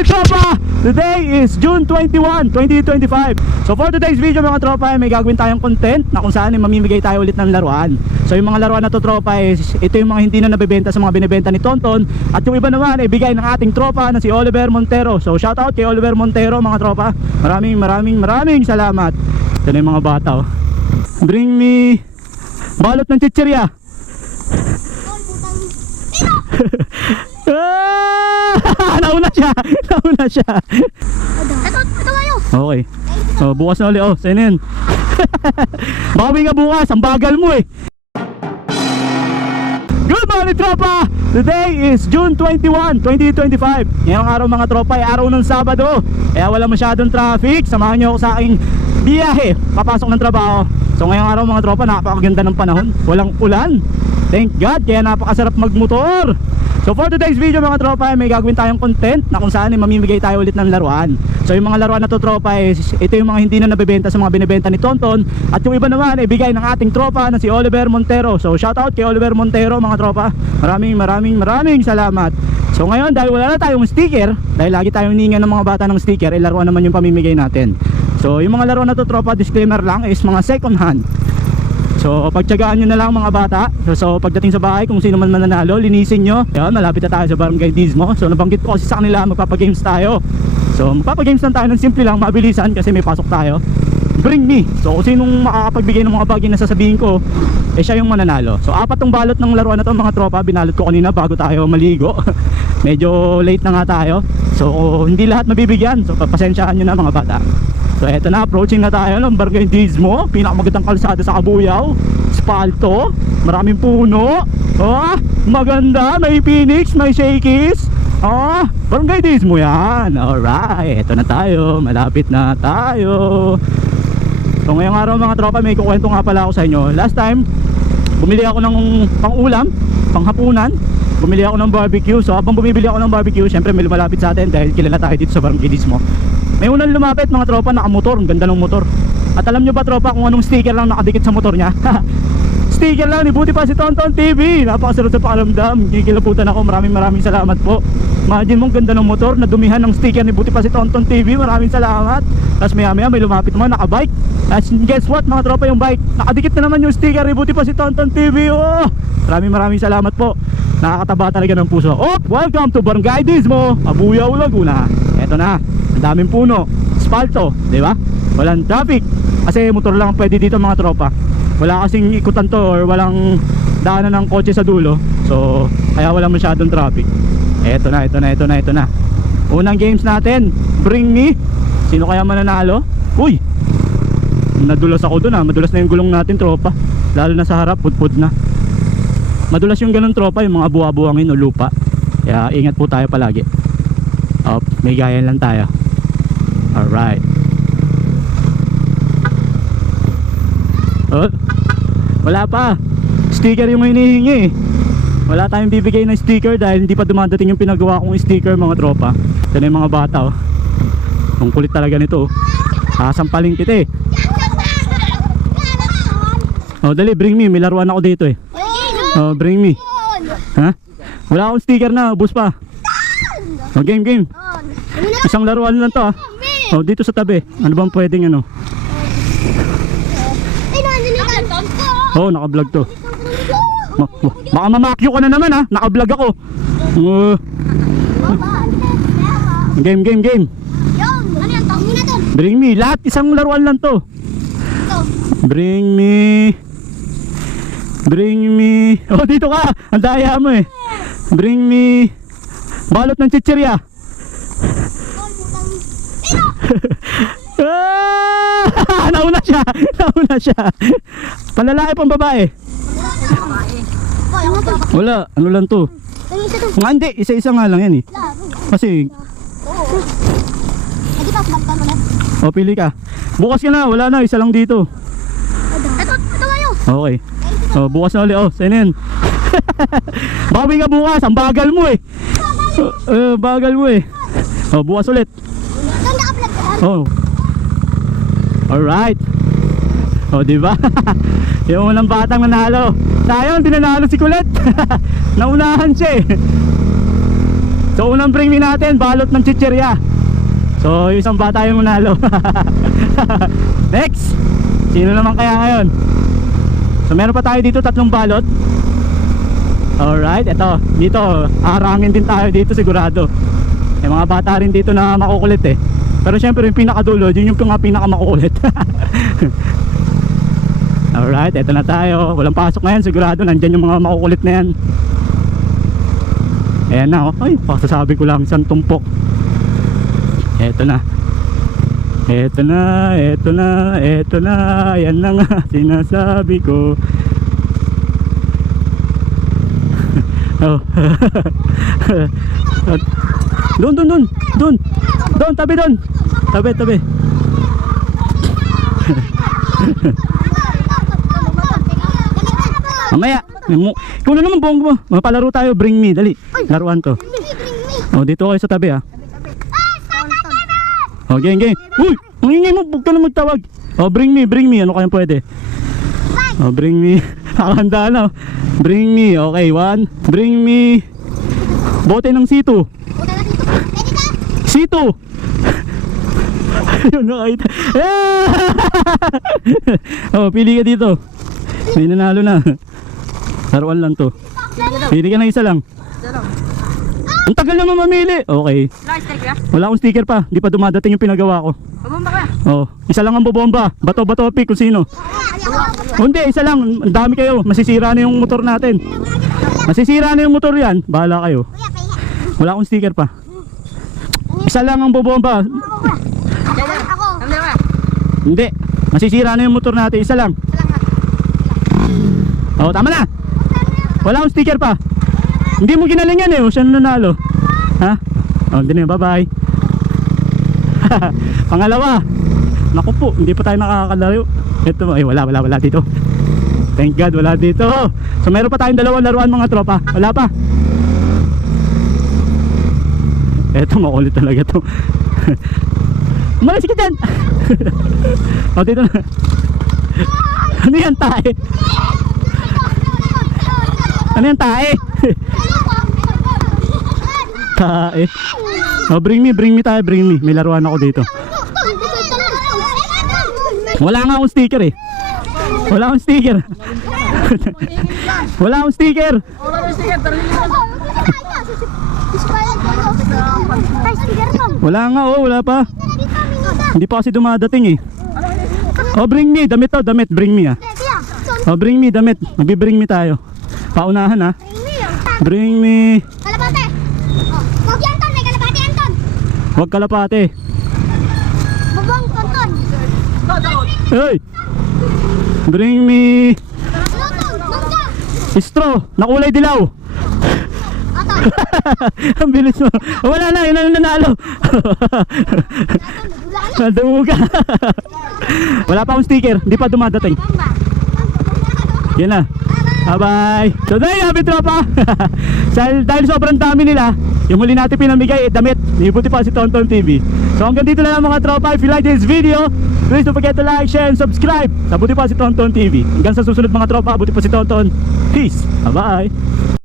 mga tropa! Today is June 21, 2025. So for today's video mga tropa, may gagawin tayong content na kung saan mamimigay tayo ulit ng laruan. So yung mga laruan na to tropa is ito yung mga hindi na nabebenta sa mga binibenta ni Tonton. At yung iba naman ay bigay ng ating tropa na si Oliver Montero. So shout out kay Oliver Montero mga tropa. Maraming salamat. Ito na yung mga bata oh. Bring me balot ng chichirya. Nauna siya. Ito kayo. Okay. Oh, bukas na ulit. Oh, sinin. Bawi nga bukas. Ang bagal mo eh. Good morning tropa! Today is June 21, 2025. Ngayong araw mga tropa ay araw ng Sabado. Kaya wala masyadong traffic. Samahan nyo ako sa aking biyahe papasok ng trabaho. So ngayong araw mga tropa, napakaganda ng panahon. Walang ulan. Thank God, kaya napakasarap magmotor. So for today's video mga tropa, may gagawin tayong content na kung saan mamimigay tayo ulit ng laruan. So yung mga laruan na to tropa is ito yung mga hindi na nabebenta sa mga binibenta ni Tonton. At yung iba naman ay bigay ng ating tropa na si Oliver Montero. So shout out kay Oliver Montero mga tropa. Maraming salamat. So ngayon dahil wala na tayong sticker, dahil lagi tayong hiningan ng mga bata ng sticker, laruan naman yung pamimigay natin. So yung mga laruan na to tropa, disclaimer lang, is mga second hand. So pagtyagaan nyo na lang mga bata. So pagdating sa bahay, kung sino man mananalo, linisin nyo. Yan, malapit na tayo sa Barangay Dismo. So nabanggit ko kasi sa kanila, magpapagames tayo. So magpapagames lang tayo ng simple lang, mabilisan kasi may pasok tayo. Bring me. So kung sinong makakapagbigay ng mga bagay na sasabihin ko, siya yung mananalo. So apat tong balot ng laruan na to mga tropa, binalot ko kanina bago tayo maligo. Medyo late na nga tayo. So hindi lahat mabibigyan. So pasensyahan nyo na mga bata. So eto na, approaching na tayo ng Barangay Dismo. Pinakamagandang kalsada sa Kabuyao. Spalto, maraming puno. Oh, maganda, may Phoenix, may Shakey's. Oh, Barangay Dismo yan. Alright, eto na tayo, malapit na tayo. So ngayong araw mga tropa, may kukwento nga pala ako sa inyo. Last time, bumili ako ng pang-ulam, pang-hapunan. Bumili ako ng barbecue. So habang bumibili ako ng barbecue, syempre may lumalapit sa atin dahil kilala tayo dito sa Barangay Dismo. May unang lumapit mga tropa, nakamotor, ang ganda ng motor. At alam nyo ba tropa kung anong sticker lang nakadikit sa motor niya? Sticker lang ni Buti pa si Tonton TV. Napakasarap sa pakaramdam. Kikilaputan ako, maraming salamat po. Imagine mo, ganda ng motor, nadumihan ng sticker ni Buti pa si Tonton TV. Maraming salamat. Tapos maya may lumapit naman, nakabike. Tapos guess what mga tropa, yung bike, nakadikit na naman yung sticker ni Buti pa si Tonton TV. Oh, maraming salamat po. Nakakataba talaga ng puso. Oh, welcome to Barangay Dismo, Kabuyao, Laguna. Eto na, ang daming puno, spalto, di ba? Walang traffic kasi motor lang pwede dito mga tropa. Wala kasing ikutan to or walang daanan ng kotse sa dulo. So kaya wala masyadong traffic. Eto na. Unang games natin, bring me. Sino kaya mananalo? Uy, nadulas ako dun madulas na yung gulong natin tropa. Lalo na sa harap, pudpud na. Madulas yung ganun tropa, yung mga buwa-buwangin o lupa. Kaya ingat po tayo palagi. May gayan lang tayo. Alright. Oh, wala pa. Sticker yung hinihingi. Wala tayong bibigay ng sticker dahil hindi pa dumadating yung pinagawa kong sticker mga tropa. Ito na yung mga bata oh. Ang kulit talaga nito oh. Sasampaling kita eh. Oh dali, bring me. May laruan ako dito eh. Oh, bring me. Ha? Wala akong sticker na, ubos pa. Oh, game. Isang laruan lang to ah. Oh, dito sa tabi. Ano bang pwedeng ano? Oh, naka-vlog to. Baka mamakyo ka na naman ha. Naka-vlog ako. Game. Bring me. Lahat isang laruan lang to. Bring me. Oh, dito ka. Ang daya mo eh. Bring me balot ng chichirya. Nauna siya. Panlalaki pang babae? Wala, ano lang to? Nga hindi, isa-isa nga lang yan eh. Kasi oh, pili ka. Bukas ka na, wala na, isa lang dito. Ito kayo. Okay. Oh, bukas na ulit. Oh, sinin. Bawi nga bukas, ang bagal mo eh. Bagal mo eh. Oh, bukas ulit. Oh. Alright. Oh, di ba? Yung unang batang nanalo. Sayang, dinanalo si Kulit. Naunahan siya eh. So unang bring me natin, balot ng chicherya. So yung isang bata yung manalo. Next, sino naman kaya ngayon? So meron pa tayo dito 3 balot. Alright, eto, dito arangin din tayo dito sigurado. May mga bata rin dito na makukulit eh. Pero syempre yung pinakadulo, yun yung pinakamakukulit. Alright, eto na tayo. Walang pasok ngayon, sigurado nandyan yung mga makukulit na yan. Ayan na, oh. Ay, pasasabi ko lang isang tumpok. Eto na. Eto na, eto na, eto na. Ayan na nga, sinasabi ko. Oh. Doon, tabi doon. Tabi. Mamaya, ikaw na naman buong mo. Mapalaro tayo, bring me, dali. Laruan to. Oh, dito kayo sa tabi ah. Oh, game. Uy, ang ingay mo, huwag ka na magtawag. Oh, bring me, ano kayang pwede? Oh, bring me. Nakahanda na. Bring me, okay, 1. Bring me. Bote ng C2. C2. Ayun, nakahita. Oh, pili ka dito. May nanalo na. Laruan lang to. Pili ka ng isa lang. Ang tagal naman mamili. Okay. Wala akong sticker pa. Di pa dumadating yung pinagawa ko. Bumba ka. Oh, isa lang ang bobomba. Bato pick kung sino. Oh, hindi, isa lang. Ang dami kayo. Masisira na yung motor natin. Masisira na yung motor yan. Bahala kayo. Wala akong sticker pa. Isa lang ang bobomba. Ako. Hindi. Masisira na yung motor natin. Isa lang. Oh, tama na. Wala akong sticker pa. Hindi mo ginaling yan eh. O, siya na nanalo. Ha? Oh, hindi na yun. Bye-bye. Pangalawa. Naku po, hindi pa tayo nakakalaro. Ito, ay wala dito. Thank God, wala dito. So meron pa tayong 2 laruan mga tropa. Wala pa. Eto, makulit talaga to. Umalis ka dyan. O, dito na. Ano yan, tae? Ano yan, tae? Tae. O, bring me tayo, bring me. May laruan ako dito. Wala nga akong sticker eh. Wala akong sticker. Wala akong sticker. Wala nga, oh, wala pa. Hindi pa kasi dumadating eh. Oh, bring me, damit to, damit, bring me ah. Oh, bring me, damit. Magbi-bring me tayo. Paunahan ah. Bring me. Kalapate. Huwag yan, Ton. May kalapate yan, Ton. Huwag kalapate. Bubong, Ton. Hey! Bring me. Mangga. Straw, na kulay dilaw. Ato. Ang bilis mo. Oh, wala na, yun na nanalo. Nadumuga. Wala pa akong sticker, hindi pa dumadating. Yan na. Bye-bye. So dahil happy tropa. Dahil sobrang dami nila, yung huli natin pinamigay damit. Nibuti pa si Tonton TV. So hanggang dito na lang mga tropa. If you like this video, please don't forget to like, share, and subscribe. Sa Buti pa si Tonton TV. Hanggang sa susunod mga tropa, buti pa si Tonton. Peace. Bye-bye.